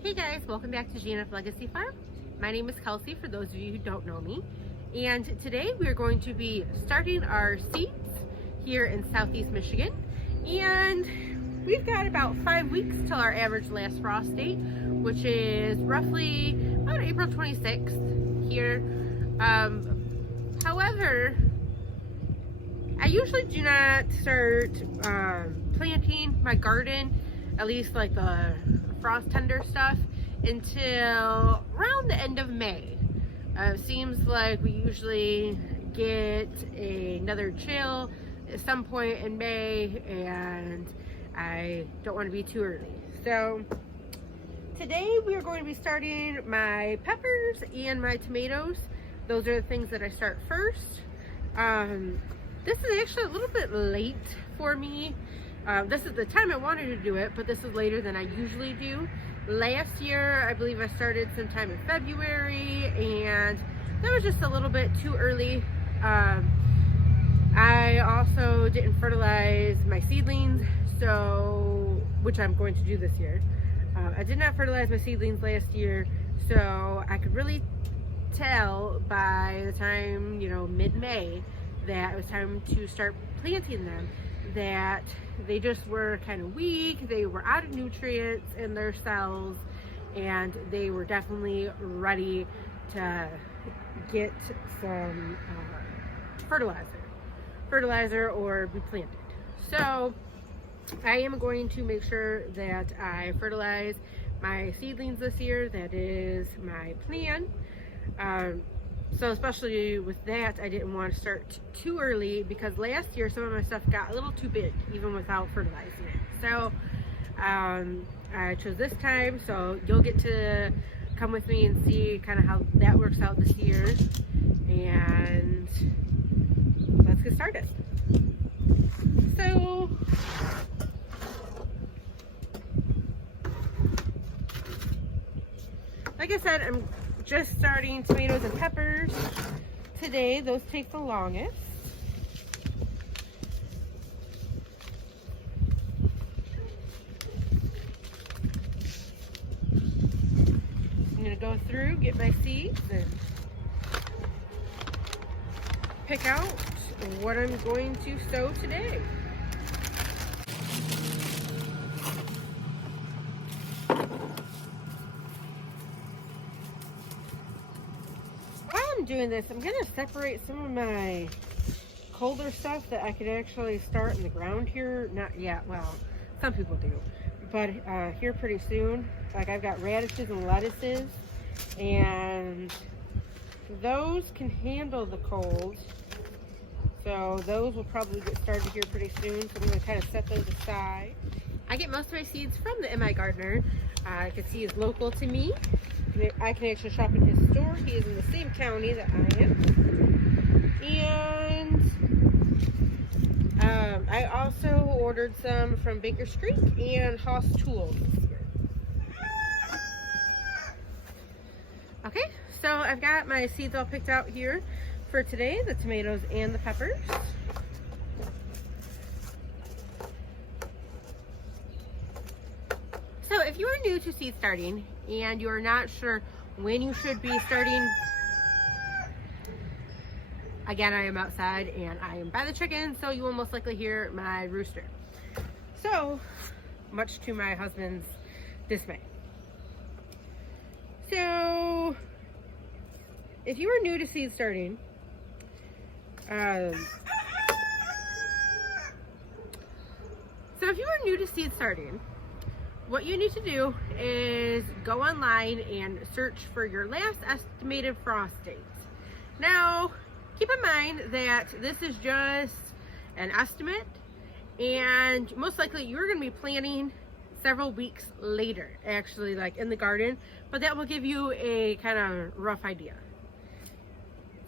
Hey guys, welcome back to GNF Legacy Farm. My name is Kelsey for those of you who don't know me. And today we are going to be starting our seeds here in Southeast Michigan. And we've got about 5 weeks till our average last frost date, which is roughly about April 26th here. However, I usually do not start planting my garden, at least like the frost tender stuff, until around the end of May. Seems like we usually get another chill at some point in May, and I don't want to be too early. So today we are going to be starting my peppers and my tomatoes. Those are the things that I start first. This is actually a little bit late for me. This is the time I wanted to do it, but this is later than I usually do. Last year, I believe I started sometime in February, and that was just a little bit too early. I also didn't fertilize my seedlings, which I'm going to do this year. I did not fertilize my seedlings last year, so I could really tell by the time, mid-May, that it was time to start planting them, that they just were kind of weak, they were out of nutrients in their cells, and they were definitely ready to get some fertilizer or be planted. So I am going to make sure that I fertilize my seedlings this year. That is my plan. So especially with that, I didn't want to start too early, because last year some of my stuff got a little too big even without fertilizing it. So I chose this time, so you'll get to come with me and see kind of how that works out this year. And let's get started. So like I said, I'm just starting tomatoes and peppers today. Those take the longest. I'm going to go through, get my seeds, and pick out what I'm going to sow today. Doing this, I'm gonna separate some of my colder stuff that I could actually start in the ground here. Not yet, well, some people do, but here pretty soon. Like, I've got radishes and lettuces, and those can handle the cold, so those will probably get started here pretty soon. So I'm gonna kind of set those aside. I get most of my seeds from the MI Gardener. I can see he's local to me. I can actually shop in his store. He is in the same county that I am. And I also ordered some from Baker's Creek and Haas Tools this year. Okay, so I've got my seeds all picked out here for today, the tomatoes and the peppers. So if you are new to seed starting and you are not sure when you should be starting, again, I am outside and I am by the chickens, so you will most likely hear my rooster. So, much to my husband's dismay. So, if you are new to seed starting, what you need to do is go online and search for your last estimated frost dates. Now, keep in mind that this is just an estimate, and most likely you're going to be planting several weeks later, actually, like in the garden, but that will give you a kind of rough idea.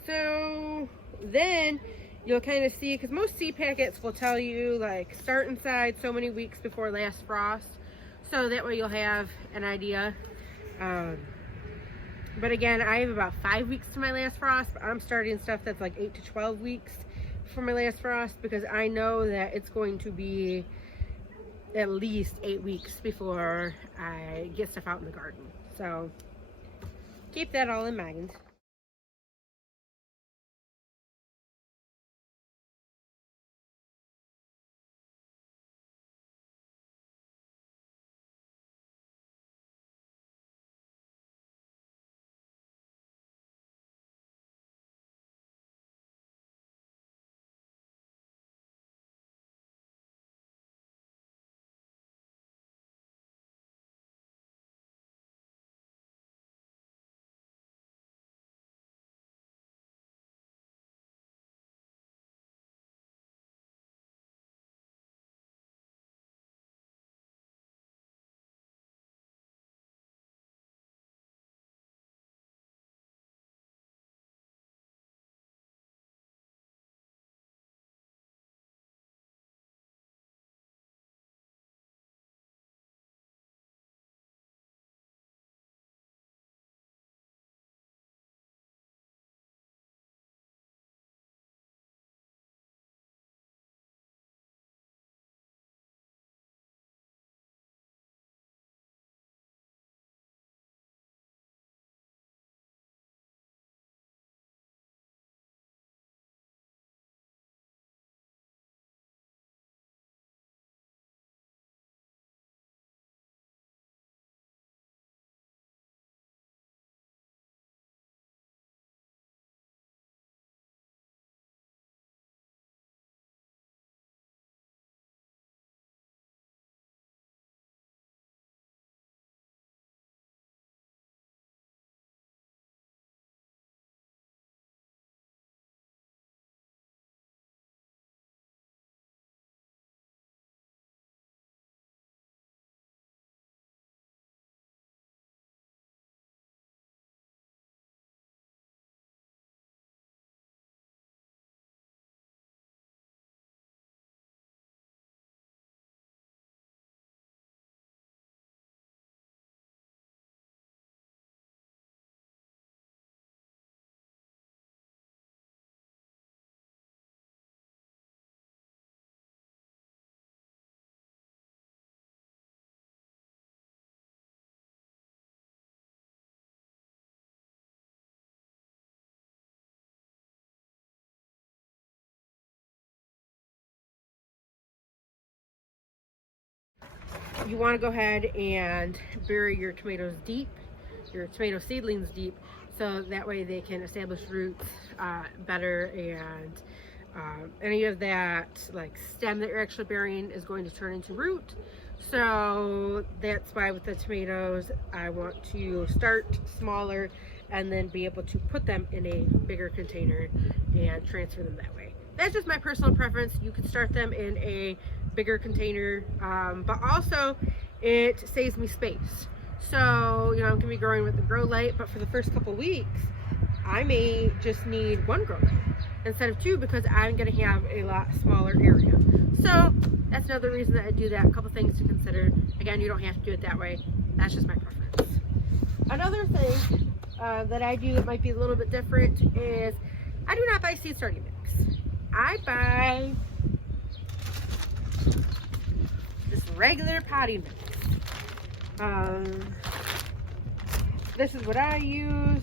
So then you'll kind of see, because most seed packets will tell you like start inside so many weeks before last frost. So that way you'll have an idea. But again, I have about 5 weeks to my last frost, but I'm starting stuff that's like 8 to 12 weeks for my last frost, because I know that it's going to be at least 8 weeks before I get stuff out in the garden. So keep that all in mind. You want to go ahead and bury your tomatoes deep, your tomato seedlings deep, so that way they can establish roots better, and any of that like stem that you're actually burying is going to turn into root. So that's why with the tomatoes I want to start smaller and then be able to put them in a bigger container and transfer them that way. That's just my personal preference. You could start them in a bigger container, but also it saves me space. So, you know, I'm gonna be growing with the grow light, but for the first couple weeks, I may just need one grow light instead of two because I'm gonna have a lot smaller area. So that's another reason that I do that. A couple things to consider. Again, you don't have to do it that way. That's just my preference. Another thing that I do that might be a little bit different is I do not buy seed starting mix. I buy this regular potting mix. This is what I use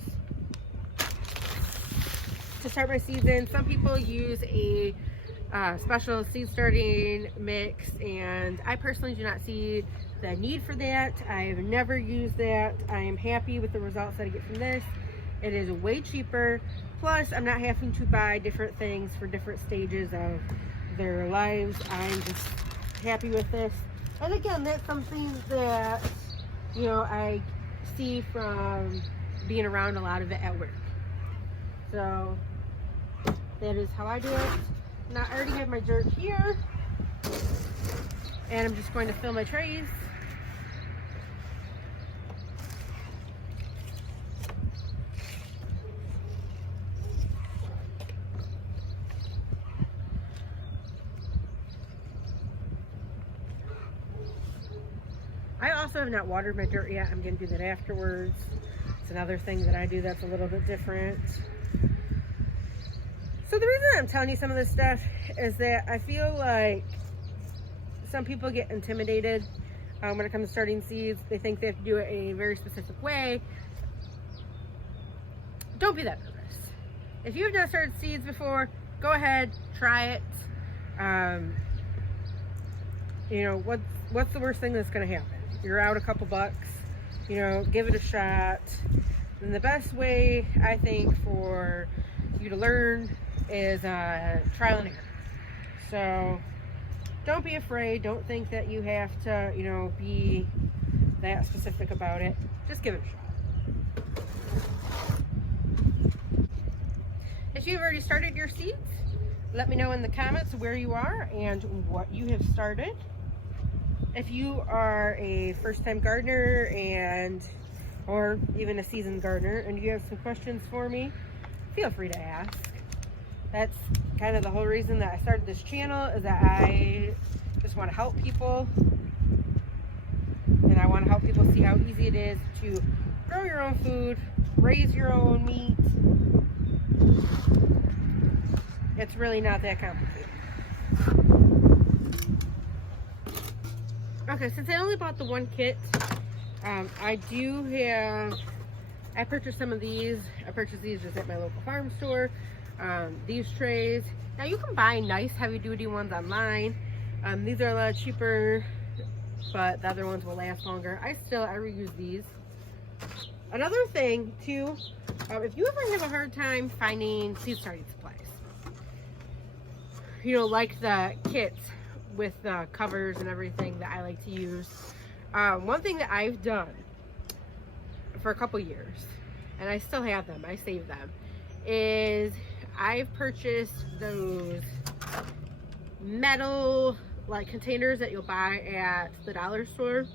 to start my season. Some people use a special seed starting mix, and I personally do not see the need for that. I've never used that. I am happy with the results that I get from this. It is way cheaper. Plus, I'm not having to buy different things for different stages of their lives. I'm just happy with this. And again, that's something that, you know, I see from being around a lot of it at work. So that is how I do it. Now I already have my dirt here, and I'm just going to fill my trays. I also have not watered my dirt yet. I'm going to do that afterwards. It's another thing that I do that's a little bit different. So the reason I'm telling you some of this stuff is that I feel like some people get intimidated when it comes to starting seeds. They think they have to do it a very specific way. Don't be that nervous. If you have not started seeds before, go ahead, try it. You know, what's the worst thing that's going to happen? You're out a couple bucks, you know, give it a shot. And the best way, I think, for you to learn is trial and error. So don't be afraid. Don't think that you have to, you know, be that specific about it. Just give it a shot. If you've already started your seeds, let me know in the comments where you are and what you have started. If you are a first-time gardener or even a seasoned gardener and you have some questions for me, feel free to ask. That's kind of the whole reason that I started this channel, is that I just want to help people, and I want to help people see how easy it is to grow your own food, raise your own meat. It's really not that complicated. Okay, since I only bought the one kit, I purchased some of these. I purchased these just at my local farm store. These trays. Now you can buy nice heavy duty ones online. These are a lot cheaper, but the other ones will last longer. I reuse these. Another thing too, if you ever have a hard time finding seed starting supplies, you know, like the kits with the covers and everything that I like to use. One thing that I've done for a couple years, and I still have them, I save them, is I've purchased those metal like containers that you'll buy at the dollar store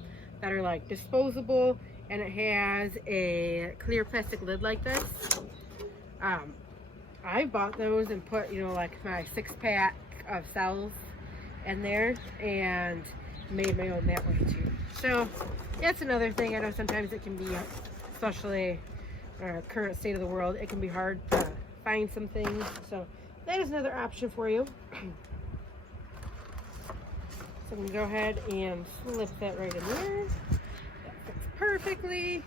that are like disposable, and it has a clear plastic lid like this. I bought those and put, you know, like my 6-pack of cells in there and made my own that way too. So that's another thing. I know sometimes it can be, especially current state of the world, it can be hard to find some things. So that is another option for you. So I'm going to go ahead and slip that right in there. That fits perfectly.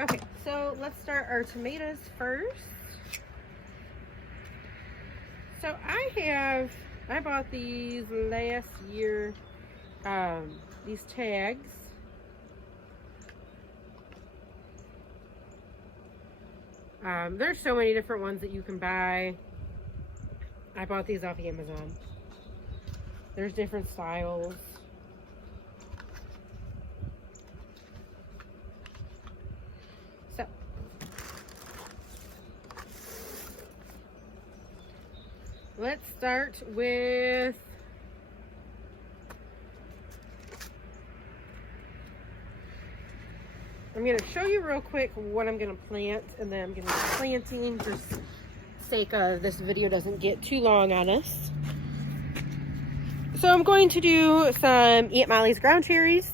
Okay, so let's start our tomatoes first. So I bought these last year, these tags. There's so many different ones that you can buy. I bought these off Amazon. There's different styles. So let's start with I'm going to show you real quick what I'm going to plant, and then I'm going to be planting for sake of this video doesn't get too long on us. So I'm going to do some Aunt Molly's ground cherries.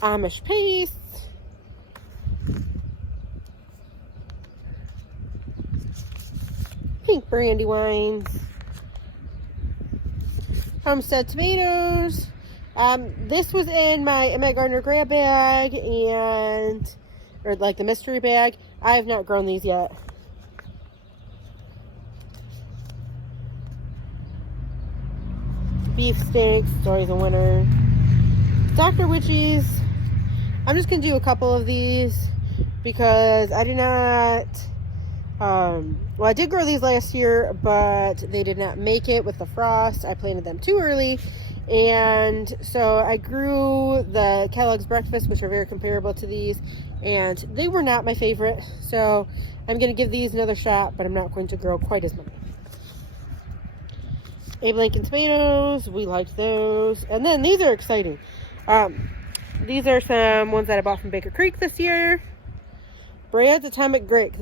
Amish paste. Pink brandywines. Homestead tomatoes. This was in my gardener grab bag or like the mystery bag. I have not grown these yet. Beef sticks, it's always a winner. Dr. Witchies. I'm just gonna do a couple of these because I do not. Well, I did grow these last year, but they did not make it with the frost. I planted them too early, and so I grew the Kellogg's Breakfast, which are very comparable to these, and they were not my favorite. So I'm going to give these another shot, but I'm not going to grow quite as many. Abe Lincoln tomatoes, we liked those. And then these are exciting. These are some ones that I bought from Baker Creek this year. Brad's Atomic Grape.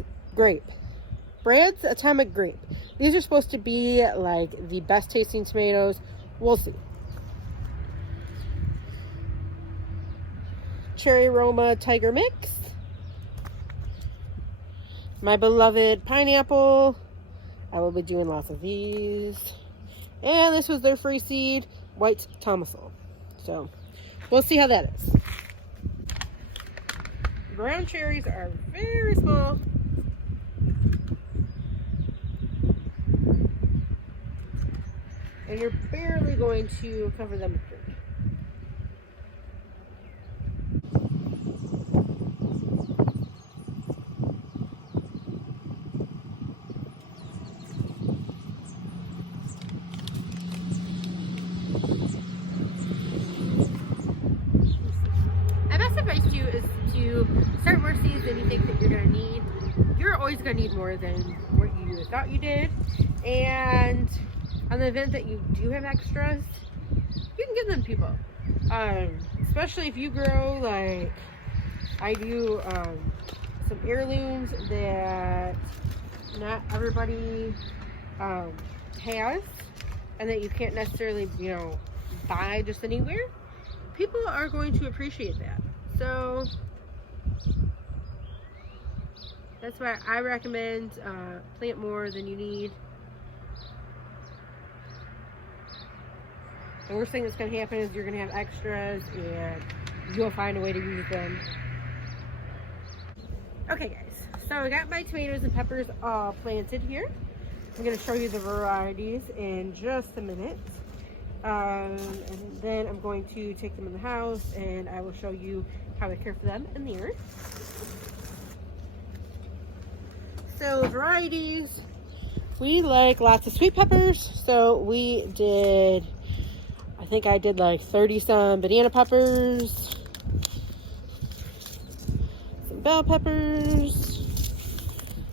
Brad's Atomic Grape. These are supposed to be like the best tasting tomatoes. We'll see. Cherry Aroma Tiger Mix. my beloved pineapple. I will be doing lots of these. And this was their free seed, white tomasil. So we'll see how that is. Brown cherries are very small. And you're barely going to cover them with dirt. My best advice to you is to start more seeds than you think that you're going to need. You're always going to need more than what you thought you did. And on the event that you do have extras, you can give them to people. Especially if you grow like I do, some heirlooms that not everybody has, and that you can't necessarily, you know, buy just anywhere. People are going to appreciate that. So that's why I recommend plant more than you need. The worst thing that's going to happen is you're going to have extras and you'll find a way to use them. Okay guys, so I got my tomatoes and peppers all planted here. I'm going to show you the varieties in just a minute. And then I'm going to take them in the house and I will show you how I care for them in the earth. So varieties, we like lots of sweet peppers. So we did, I think I did like 30 some banana peppers, some bell peppers.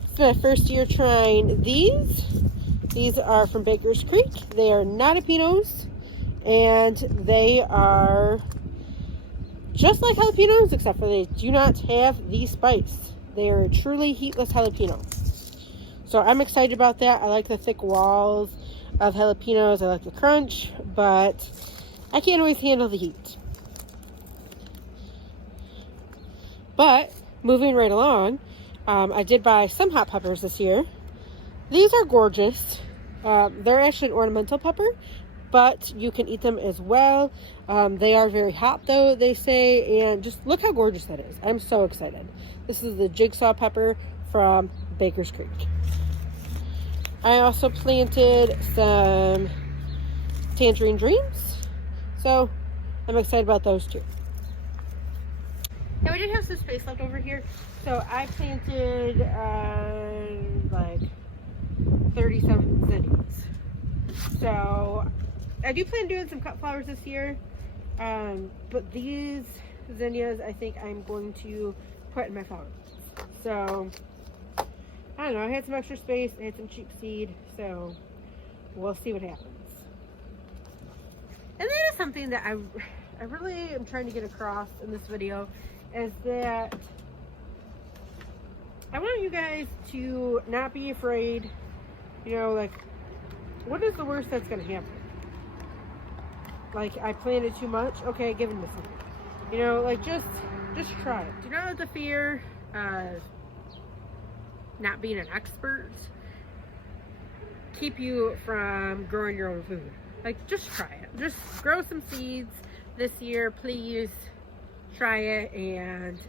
It's my first year trying these. These are from Baker's Creek. They are not jalapenos, and they are just like jalapenos, except for they do not have the spice. They are truly heatless jalapeno. So I'm excited about that. I like the thick walls of jalapenos. I like the crunch, but I can't always handle the heat. But moving right along, I did buy some hot peppers this year. These are gorgeous. They're actually an ornamental pepper, but you can eat them as well. They are very hot though, they say, and just look how gorgeous that is. I'm so excited. This is the jigsaw pepper from Baker's Creek. I also planted some tangerine dreams, so I'm excited about those too. Now we did have some space left over here, so I planted like 30-some zinnias. So I do plan on doing some cut flowers this year, but these zinnias I think I'm going to put in my flower beds. So I don't know, I had some extra space, I had some cheap seed, so we'll see what happens. And that is something that I really am trying to get across in this video, is that I want you guys to not be afraid. You know, like, what is the worst that's going to happen? Like, I planted too much? Okay, give them something. You know, like, just try it. Do not let the fear of not being an expert keep you from growing your own food. Like, just try it. Just grow some seeds this year, please. Try it, and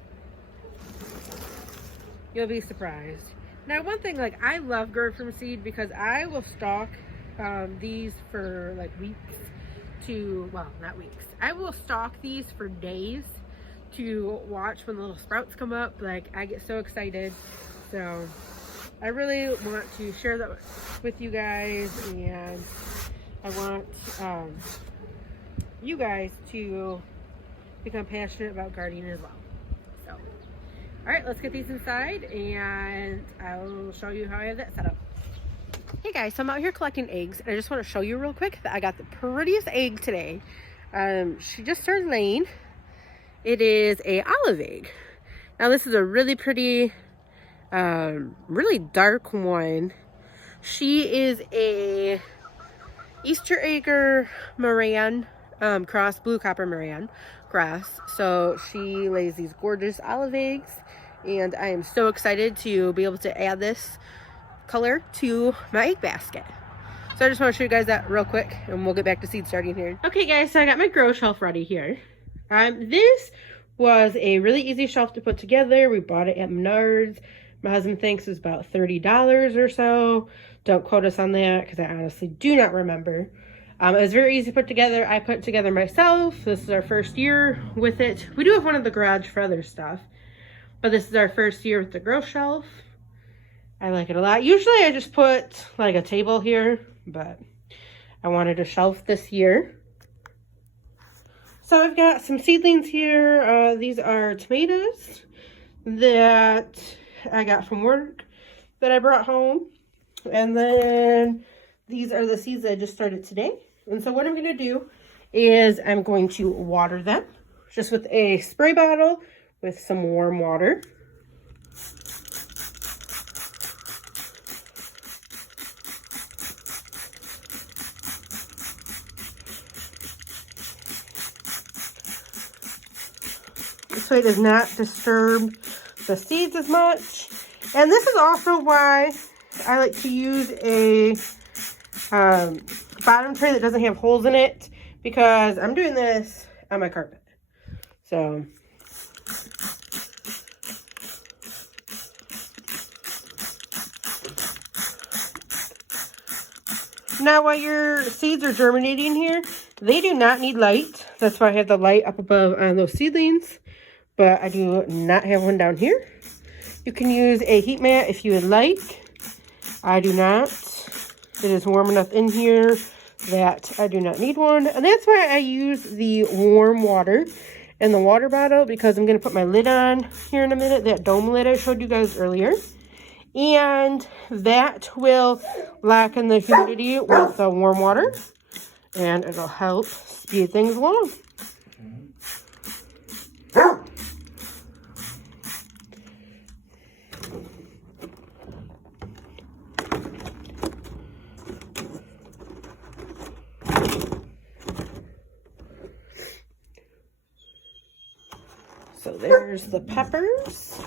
you'll be surprised. Now, one thing, like, I love growing from seed because I will stock these for like weeks to, well, not weeks. I will stock these for days to watch when the little sprouts come up. Like, I get so excited. So I really want to share that with you guys, and I want you guys to become passionate about gardening as well. So, all right, let's get these inside and I'll show you how I have that set up. Hey guys, so I'm out here collecting eggs, and I just want to show you real quick that I got the prettiest egg today. She just started laying. It is a olive egg. Now this is a really pretty, really dark one. She is a Easter Acre Moran cross, blue copper Moran cross. So she lays these gorgeous olive eggs, and I am so excited to be able to add this color to my egg basket. So I just want to show you guys that real quick, and we'll get back to seed starting here. Okay guys, so I got my grow shelf ready here. This was a really easy shelf to put together. We bought it at Menards. My husband thinks it's about $30 or so. Don't quote us on that because I honestly do not remember. It was very easy to put together. I put it together myself. This is our first year with it. We do have one in the garage for other stuff, but this is our first year with the grow shelf. I like it a lot. Usually I just put like a table here, but I wanted a shelf this year. So I've got some seedlings here. These are tomatoes that I got from work that I brought home. And then these are the seeds that I just started today. And so what I'm going to do is I'm going to water them just with a spray bottle with some warm water. So it does not disturb the seeds as much. And this is also why I like to use a bottom tray that doesn't have holes in it, because I'm doing this on my carpet. So now while your seeds are germinating here, they do not need light. That's why I have the light up above on those seedlings, but I do not have one down here. You can use a heat mat if you would like. I do not. It is warm enough in here that I do not need one. And that's why I use the warm water in the water bottle, because I'm going to put my lid on here in a minute, that dome lid I showed you guys earlier. And that will lock in the humidity with the warm water, and it'll help speed things along. So there's the peppers.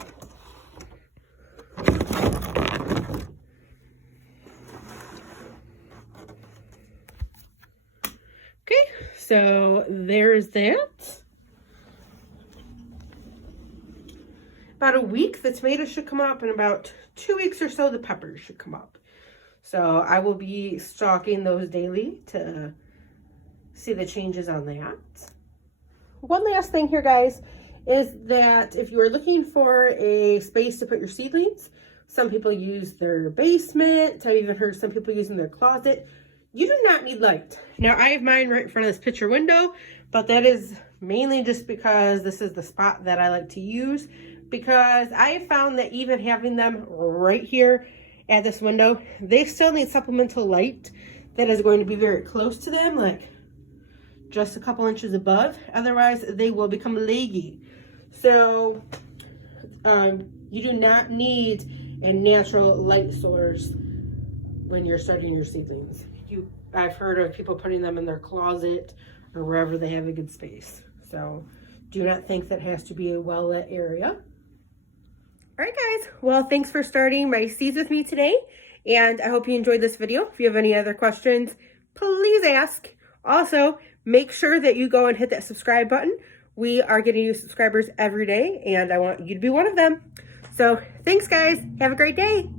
Okay, so there's that. About a week, the tomatoes should come up, and about 2 weeks or so, the peppers should come up. So I will be stalking those daily to see the changes on that. One last thing here, guys, is that if you are looking for a space to put your seedlings, some people use their basement. I've even heard some people using their closet. You do not need light. Now, I have mine right in front of this picture window, but that is mainly just because this is the spot that I like to use, because I have found that even having them right here at this window, they still need supplemental light that is going to be very close to them, like just a couple inches above. Otherwise, they will become leggy. So you do not need a natural light source when you're starting your seedlings. I've heard of people putting them in their closet or wherever they have a good space. So do not think that has to be a well-lit area. All right, guys. Well, thanks for starting my seeds with me today. And I hope you enjoyed this video. If you have any other questions, please ask. Also, make sure that you go and hit that subscribe button. We are getting new subscribers every day, and I want you to be one of them. So thanks, guys. Have a great day.